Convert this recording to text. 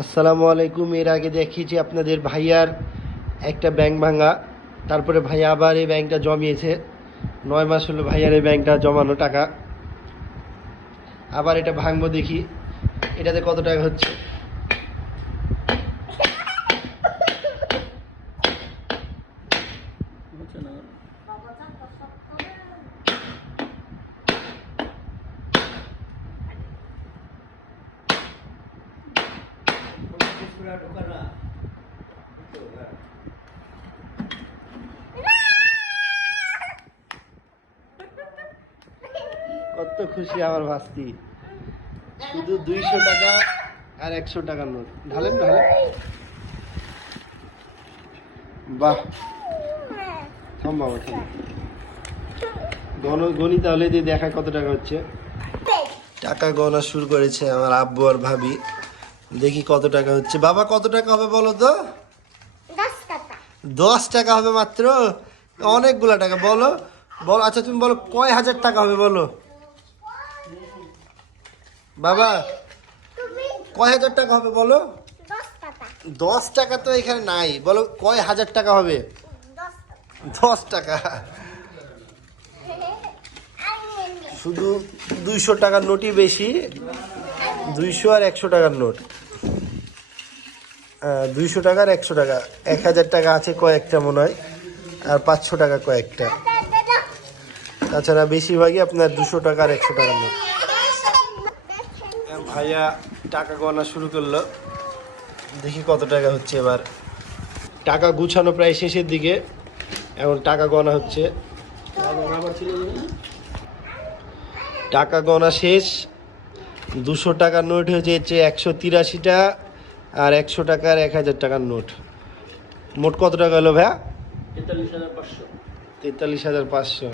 আসসালামু আলাইকুম। এর আগে দেখিয়েছি আপনাদের ভাইয়ার একটা ব্যাংক ভাঙা, তারপরে ভাইয়া আবার এই ব্যাংকটা জমিয়েছে। 9 মাস হলো ভাইয়ার এই ব্যাংকটা জমানো টাকা। আবার এটা ভাঙবো, দেখি এটাতে কত টাকা হচ্ছে। কত খুশি আমার ভাস্তি, শুধু 200 টাকা আর 100 টাকার নোট। ঢালেন ঢালেন, বাহ। থাম বাবা থাম, গণি তাহলে দিয়ে দেখায় কত টাকা হচ্ছে। টাকা গণা শুরু করেছে আমার আব্বু আর ভাবি। দেখি কত টাকা হচ্ছে। বাবা কত টাকা হবে বলো তো? 10 টাকা হবে মাত্র? অনেকগুলা টাকা। বলো বলো, আচ্ছা তুমি বলো কয় হাজার টাকা হবে বলো বাবা, কয় হাজার টাকা হবে বলো? 10 টাকা তো এখানে নাই, বলো কয় হাজার টাকা হবে? 10 টাকা। শুধু 200 টাকার নোটই বেশি, 200 আর 100 টাকার নোট। 200 টাকা আর 100 টাকা, 1000 টাকা আছে কয়েকটা মনে হয়, আর 500 টাকা কয়েকটা। তাছাড়া বেশিরভাগই আপনার 200 টাকা আর 100 টাকার নোট। ভাইয়া টাকা গণা শুরু করলো, দেখি কত টাকা হচ্ছে এবার। টাকা গুছানো প্রায় শেষের দিকে, এখন টাকা গণা হচ্ছে। টাকা গণা শেষ। 200 টাকার নোট হয়েছে 183টা, আর 100 টাকার 1000 টাকার নোট। মোট কত টাকা হলো ভাইয়া? 43,500। 43,500।